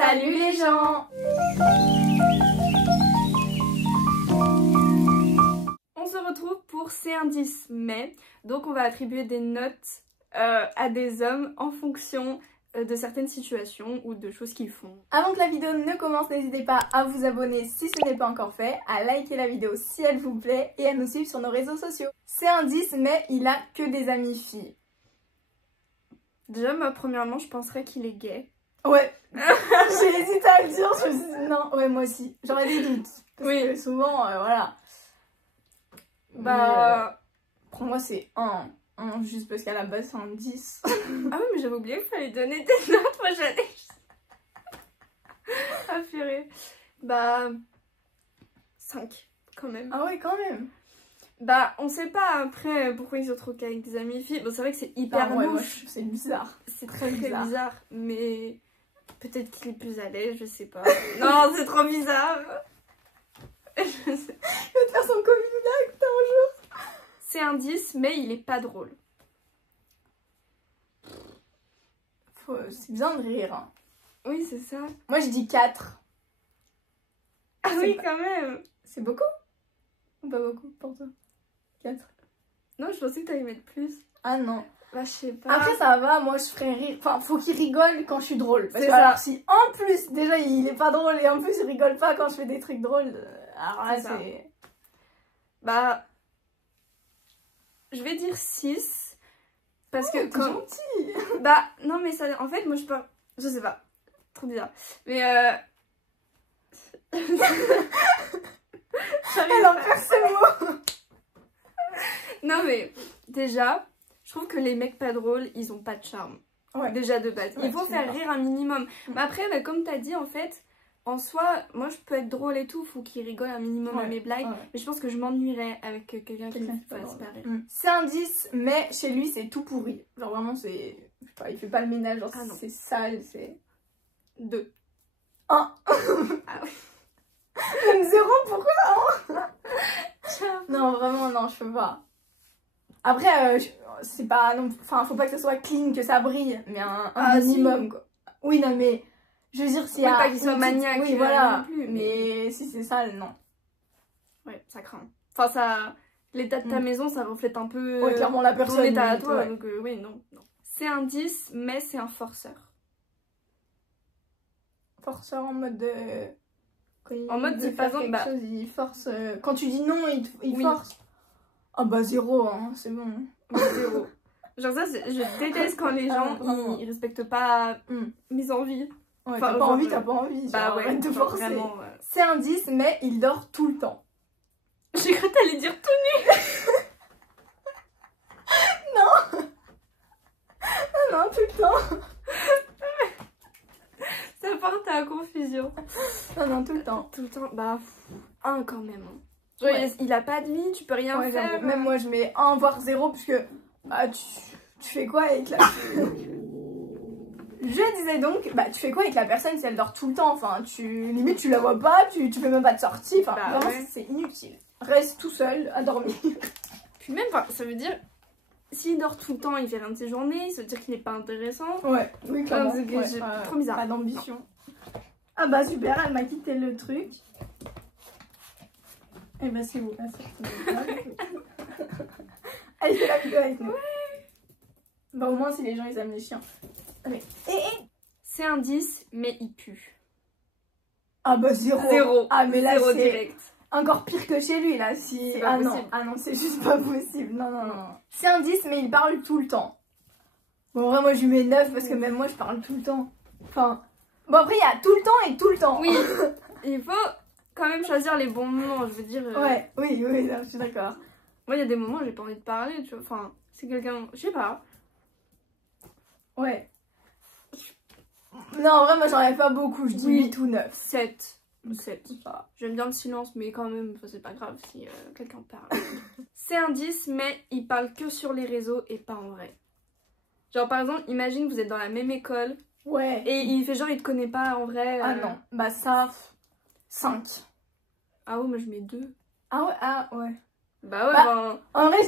Salut les gens! On se retrouve pour ces indices mais, donc on va attribuer des notes à des hommes en fonction de certaines situations ou de choses qu'ils font. Avant que la vidéo ne commence, n'hésitez pas à vous abonner si ce n'est pas encore fait, à liker la vidéo si elle vous plaît et à nous suivre sur nos réseaux sociaux. C'est indice mais il a que des amis filles. Déjà, moi, premièrement, je penserais qu'il est gay. Ouais, j'ai hésité à le dire, je me suis dit non, ouais moi aussi, j'aurais des doutes. Parce que souvent, voilà. Bah, pour moi c'est 1, juste parce qu'à la base c'est un 10. Ah oui, mais j'avais oublié qu'il fallait donner des notes, moi j'allais... Ah purée. Bah, 5, quand même. Ah ouais, quand même. Bah, on sait pas après pourquoi ils se retrouvent avec des amis filles. Bon, c'est vrai que c'est hyper louche. C'est bizarre. C'est très bizarre, mais peut-être qu'il est plus à l'aise, je sais pas. Non, c'est trop bizarre. Je sais. Il va te faire son coming out un jour. C'est un 10, mais il est pas drôle. C'est bien de rire. Hein. Oui, c'est ça. Moi je dis 4. Ah oui, quand même. C'est beaucoup ou pas beaucoup pour toi? 4. Non, je pensais que t'allais mettre plus. Ah non. Bah, je sais pas. Après, ça va, moi je ferais rire. Enfin, faut qu'il rigole quand je suis drôle. Parce que ça. alors, si en plus, déjà il est pas drôle et en plus il rigole pas quand je fais des trucs drôles, alors là c'est. Bah. Je vais dire 6. Parce que quand. Gentil. Bah, non, mais ça. En fait, moi je pars. Je sais pas. Trop bizarre. Mais Elle en perd ses mots. Non, mais déjà, je trouve que les mecs pas drôles, ils ont pas de charme. Ouais. Déjà de base. Il faut faire rire un minimum. Mais après, bah, comme t'as dit, en fait, en soi, moi je peux être drôle et tout, faut qu'il rigole un minimum à mes blagues. Mais je pense que je m'ennuierais avec quelqu'un qui me fasse pas rire. C'est un 10, mais chez lui c'est tout pourri. Genre vraiment, c'est. Je sais pas, il fait pas le ménage, genre c'est sale, c'est. 2. 1. Ah oui. Même 0, pourquoi hein? Non, vraiment, non, je peux pas. Après, c'est pas. Non, enfin, faut pas que ça soit clean, que ça brille, mais un minimum, quoi. Oui, non, mais. Je veux dire, s'il y a. Pas qu'il soit maniaque. Oui, voilà. Non plus, mais si c'est sale, non. Ouais, ça craint. Enfin, ça. L'état de ta maison, ça reflète un peu. Ouais, clairement, la personne. Ton état à toi, ouais. donc oui, non. C'est un 10, mais c'est un forceur. Forceur en mode. En mode, il par exemple, chose, il force. Quand tu dis non, il force. Ah bah 0, hein, c'est bon. 0. Genre ça, je déteste quand les gens, ils respectent pas mes envies. Ouais, enfin, t'as pas envie, t'as pas envie. Bah ouais, arrête de forcer. Vraiment, C'est un 10, mais il dort tout le temps. J'ai cru que t'allais dire tout nu. Non. Non, tout le temps. Ça porte à confusion. Non, tout le temps. Tout le temps, bah, 1 quand même. Genre, il a pas de vie, tu peux rien faire. Même moi, je mets 1 voire 0, parce que bah, tu fais quoi avec la... Je disais donc, bah tu fais quoi avec la personne si elle dort tout le temps? Enfin, limite tu la vois pas, tu fais même pas de sortie, enfin bah, vraiment c'est inutile. Reste tout seul à dormir. Puis même, ça veut dire, s'il dort tout le temps, il fait rien de ses journées, ça veut dire qu'il est pas intéressant. Ouais, oui, clairement. Trop bizarre. Pas d'ambition. Ah bah super, elle m'a quitté le truc. Et bah c'est vous, elle fait la vidéo avec nous. Bah au moins si les gens ils aiment les chiens. Allez. C'est un 10, mais il pue. Ah bah 0. 0. Ah mais là c'est direct. Encore pire que chez lui là. Si... Ah non, c'est juste pas possible. Non. C'est un 10 mais il parle tout le temps. Bon en vrai moi je lui mets 9 parce que même moi je parle tout le temps. Enfin... Bon après il y a tout le temps et tout le temps. Oui. Il faut quand même choisir les bons moments, je veux dire. Ouais, oui, non, je suis d'accord. Moi il y a des moments où j'ai pas envie de parler, tu vois. Enfin, c'est quelqu'un... Je sais pas. Ouais. Non, en vrai, moi j'en ai pas beaucoup, je dis 8 ou 9. 7. J'aime bien le silence, mais quand même, c'est pas grave si quelqu'un parle. C'est un 10, mais il parle que sur les réseaux et pas en vrai. Genre, par exemple, imagine vous êtes dans la même école. Ouais. Et il fait genre, il te connaît pas en vrai. Ah non, bah ça, 5. Ah ouais, moi je mets 2. Ah ouais. Bah ouais, En vrai,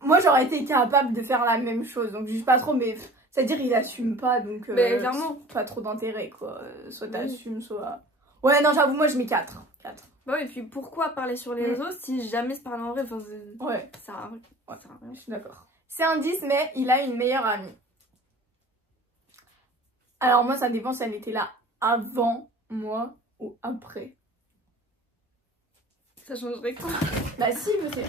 moi j'aurais été capable de faire la même chose, donc je juge pas trop, mais C'est-à-dire, il assume pas, donc Mais clairement. pas trop d'intérêt, quoi. Soit Oui. t'assumes, soit... Ouais, non, j'avoue, moi, je mets 4. 4. Bah oui, et puis pourquoi parler sur les réseaux si jamais se parler en vrai, enfin, Ouais. ça sert à rien. Ouais. Ça sert à rien. Je suis d'accord. C'est un 10, mais il a une meilleure amie. Alors moi, ça dépend si elle était là avant moi ou après. Ça changerait quoi? Bah si, monsieur.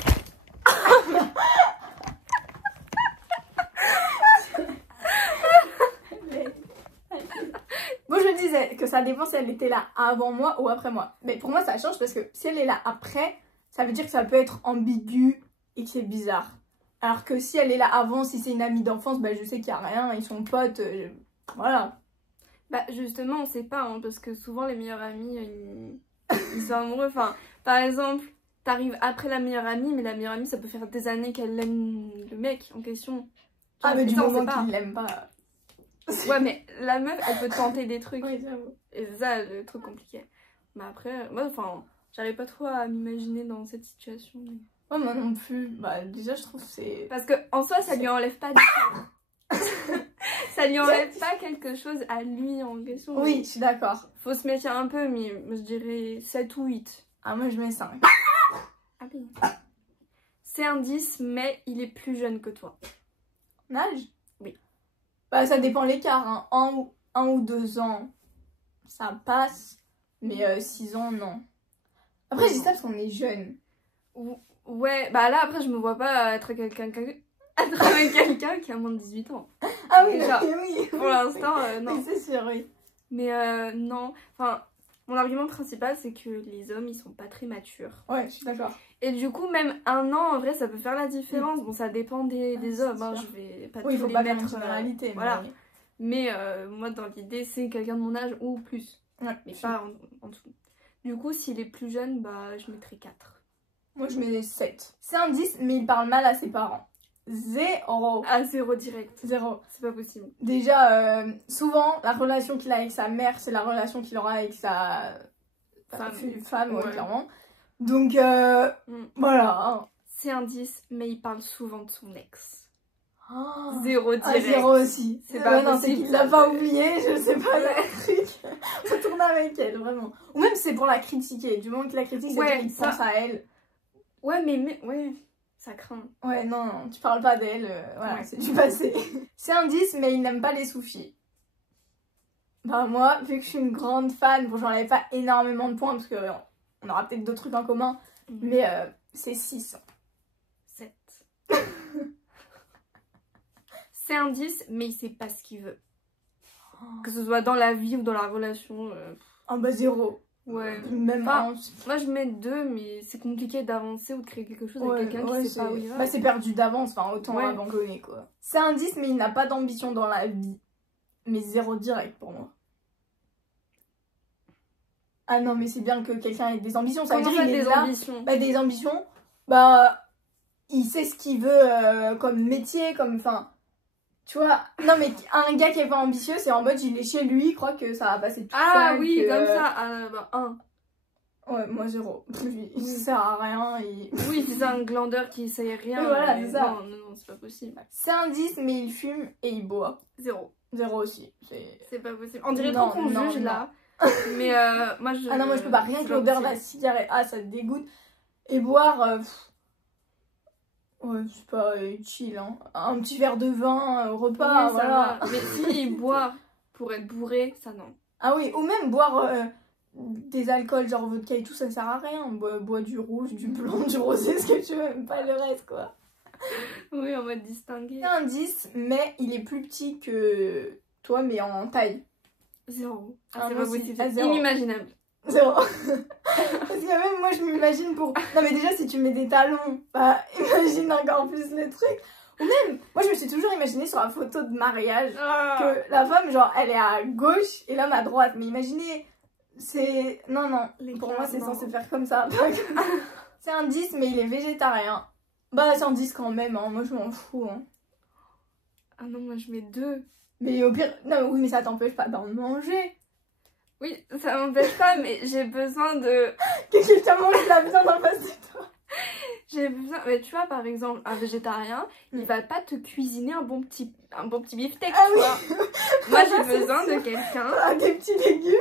Bon, je me disais que ça dépend si elle était là avant moi ou après moi. Mais pour moi, ça change parce que si elle est là après, ça veut dire que ça peut être ambigu et que c'est bizarre. Alors que si elle est là avant, si c'est une amie d'enfance, bah je sais qu'il n'y a rien, ils sont potes, voilà. Bah justement, on sait pas, hein, parce que souvent les meilleurs amis, ils sont amoureux. Enfin, par exemple, t'arrives après la meilleure amie, mais la meilleure amie, ça peut faire des années qu'elle aime le mec en question. Ah, mais du ça, on moment sait pas. qu'il l'aime pas. Ouais, mais la meuf, elle peut tenter des trucs. Oui, j'avoue. Et c'est ça le truc compliqué. Mais après, moi, enfin, j'arrive pas trop à m'imaginer dans cette situation. Mais... Oh, moi non plus. Bah, déjà, je trouve que c'est... Parce que en soi, ça lui enlève pas ça lui enlève pas quelque chose à lui en question. Oui, je suis d'accord. Faut se méfier un peu, mais je dirais 7 ou 8. Ah, moi, je mets 5. Ah oui. C'est un 10, mais il est plus jeune que toi. Nage? Oui. Bah, ça dépend l'écart, hein. 1 ou 2 ans, ça passe. Mais 6 ans, non. Après, je dis ça parce qu'on est jeune. Ouais, bah là, après, je me vois pas être avec quelqu'un qui a moins de 18 ans. Ah oui, Déjà, oui. Pour l'instant, non. Oui, c'est sûr, oui. Mais non, enfin, mon argument principal, c'est que les hommes, ils sont pas très matures. Ouais, je suis d'accord. Et du coup, même 1 an, en vrai, ça peut faire la différence. Bon, ça dépend des hommes, hein, je vais pas Oui, il tous faut les pas faire mettre... une généralité. voilà. Mais moi, dans l'idée, c'est quelqu'un de mon âge ou plus. Ouais, Mais pas en dessous. Du coup, s'il est plus jeune, bah, je mettrais 4. Moi, je mets 7. C'est un 10, mais il parle mal à ses parents. 0. Ah, 0 direct. 0. C'est pas possible. Déjà, souvent, la relation qu'il a avec sa mère, c'est la relation qu'il aura avec sa femme, ouais, Ouais. clairement. Donc, voilà. Hein. C'est un 10, mais il parle souvent de son ex. Oh. 0 direct. 0 aussi. C'est pas non, c'est possible. qu'il l'a pas oublié, je sais pas, le truc. Faut tourner avec elle, vraiment. Ou même c'est pour la critiquer. Du moment qu'il la critique, c'est qu'il pense à elle. Ouais, mais ouais, ça craint. Ouais, non, tu parles pas d'elle, voilà, Ouais. c'est du passé. C'est un 10, mais il n'aime pas les sous-filles. Bah moi, vu que je suis une grande fan, bon j'enlève pas énormément de points, parce que on aura peut-être d'autres trucs en commun, mais c'est 6. 7. C'est un 10, mais il sait pas ce qu'il veut. Que ce soit dans la vie ou dans la relation. Ah bah 0. Ouais. Même Enfin, moi je mets 2, mais c'est compliqué d'avancer ou de créer quelque chose avec quelqu'un qui sait pas où il va. Bah c'est perdu d'avance, enfin autant Ouais. abandonner quoi. C'est un 10, mais il n'a pas d'ambition dans la vie. Mais 0 direct pour moi. Ah non, mais c'est bien que quelqu'un ait des ambitions. Ça veut dire qu'il est là. ambitions. Bah des ambitions, bah il sait ce qu'il veut comme métier, comme enfin. Tu vois, non mais un gars qui est pas ambitieux, c'est en mode il est chez lui, il croit que ça va passer tout seul. Ah oui, comme ça, bah 1. Ouais, moi 0. Il sert à rien. Oui, c'est un glandeur qui essaye rien. Oui, voilà, c'est ça. Non, c'est pas possible. C'est un 10, mais il fume et il boit. 0. 0 aussi. C'est pas possible. On dirait trop qu'on juge là. Mais moi je... Ah non, moi je peux pas, rien que l'odeur de la cigarette. Ah, ça te dégoûte. Et boire... Ouais, c'est pas chill, hein. Un petit verre de vin au repas, oui, voilà. Mais s'il boit pour être bourré, ça non. Ah oui, ou même boire des alcools, genre vodka et tout, ça sert à rien. Bois du rouge, du blanc, du rosé, ce que tu veux, même pas le reste, quoi. Oui, on va distinguer. C'est un 10, mais il est plus petit que toi, mais en taille. 0. Ah, c'est moi pas aussi, possible. à 0. Inimaginable. 0. Parce que même moi je m'imagine pour... Non mais déjà si tu mets des talons, bah imagine encore plus le truc. Ou même, moi je me suis toujours imaginé sur la photo de mariage que la femme genre elle est à gauche et l'homme à droite. Mais imaginez, c'est... Non, pour moi c'est censé faire comme ça. C'est un 10 mais il est végétarien. Bah c'est un 10 quand même, hein. Moi je m'en fous. Hein. Ah non, moi je mets 2. Mais au pire, non oui mais ça t'empêche pas d'en manger. Oui, ça m'empêche pas, mais j'ai besoin de... Que quelqu'un mange de la viande en face de toi. J'ai besoin... Mais tu vois, par exemple, un végétarien, il va pas te cuisiner un bon petit beefsteak, tu vois. Moi, j'ai besoin de quelqu'un... des petits légumes.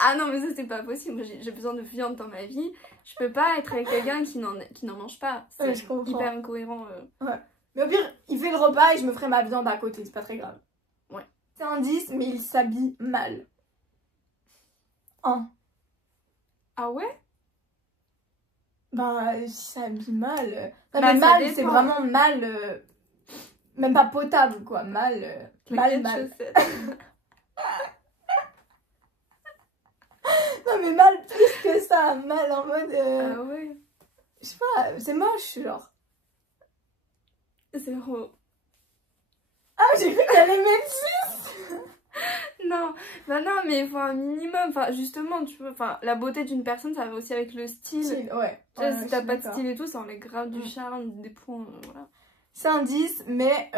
Ah non, mais ça, c'est pas possible. Moi, j'ai besoin de viande dans ma vie. Je peux pas être avec quelqu'un qui n'en mange pas. C'est hyper incohérent. Ouais. Mais au pire, il fait le repas et je me ferai ma viande à côté, c'est pas très grave. Ouais. C'est un 10, mais il s'habille mal. 1. Ah ouais? Ben, il s'habille mal. Non, Bah, mais ça mal, dépend. c'est vraiment mal. Même pas potable, quoi. Mal. Mal. Non, mais mal plus que ça. Mal en mode. Ah ouais? Je sais pas, c'est moche, genre. 0. Ah, j'ai cru qu'elle allait mettre 6. Non, bah non, mais il faut un minimum. Enfin, justement, tu vois, enfin, la beauté d'une personne, ça va aussi avec le style. Ouais. Tu vois, si t'as pas de style et tout, ça enlève grave du charme, des points, voilà. C'est un 10, mais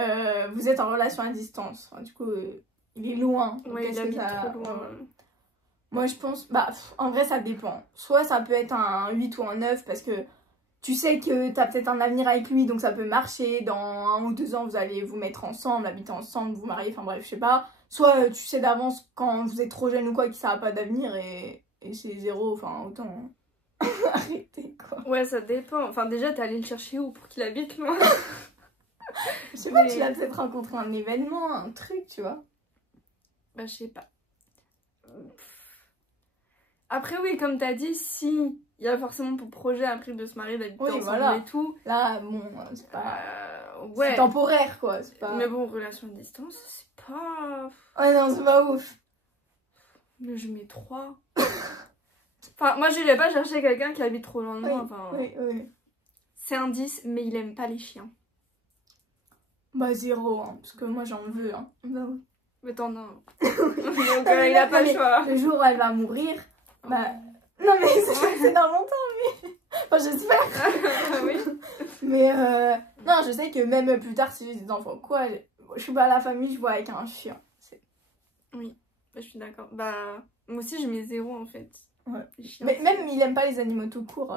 vous êtes en relation à distance. Enfin, du coup, il est loin. Ouais, il habite trop loin. Moi, je pense... Bah, en vrai, ça dépend. Soit ça peut être un 8 ou un 9, parce que tu sais que t'as peut-être un avenir avec lui, donc ça peut marcher. Dans 1 ou 2 ans, vous allez vous mettre ensemble, habiter ensemble, vous marier, enfin bref, je sais pas. Soit tu sais d'avance quand vous êtes trop jeune ou quoi, que ça n'a pas d'avenir et c'est 0, enfin autant arrêter quoi. Ouais, ça dépend. Enfin, déjà, t'es allé le chercher où pour qu'il habite loin? Je sais pas, tu l'as peut-être rencontré un événement, un truc, tu vois. Bah, je sais pas. Après, oui, comme t'as dit, si il y a forcément pour projet après de se marier, d'habiter ensemble voilà. et tout. Là, bon, c'est pas... ouais. C'est temporaire, quoi. Pas... Mais bon, relation à distance, c'est pas... Ouais, non, c'est pas ouf. Mais je mets 3. Enfin, moi, je vais pas chercher quelqu'un qui habite trop loin de moi. Oui, enfin, oui. C'est un 10, mais il aime pas les chiens. Bah, 0, hein, parce que moi, j'en veux. Hein. Bah oui. Mais t'en as un. Donc, il a pas le choix. Le jour où elle va mourir, bah... Non, mais c'est dans longtemps, mais... Enfin, j'espère. Oui. Mais non, je sais que même plus tard, si j'ai des enfants, quoi, je suis pas à la famille, je vois avec un chien. Oui, bah, je suis d'accord. Bah, moi aussi, je mets 0 en fait. Ouais. Mais même, il aime pas les animaux tout court.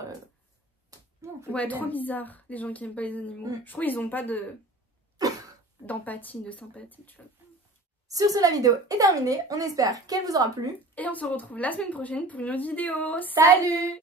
Non, ouais, trop bizarre, les gens qui aiment pas les animaux. Je trouve qu'ils ont pas d'empathie, de sympathie, tu vois. Sur ce, la vidéo est terminée. On espère qu'elle vous aura plu. Et on se retrouve la semaine prochaine pour une autre vidéo. Salut!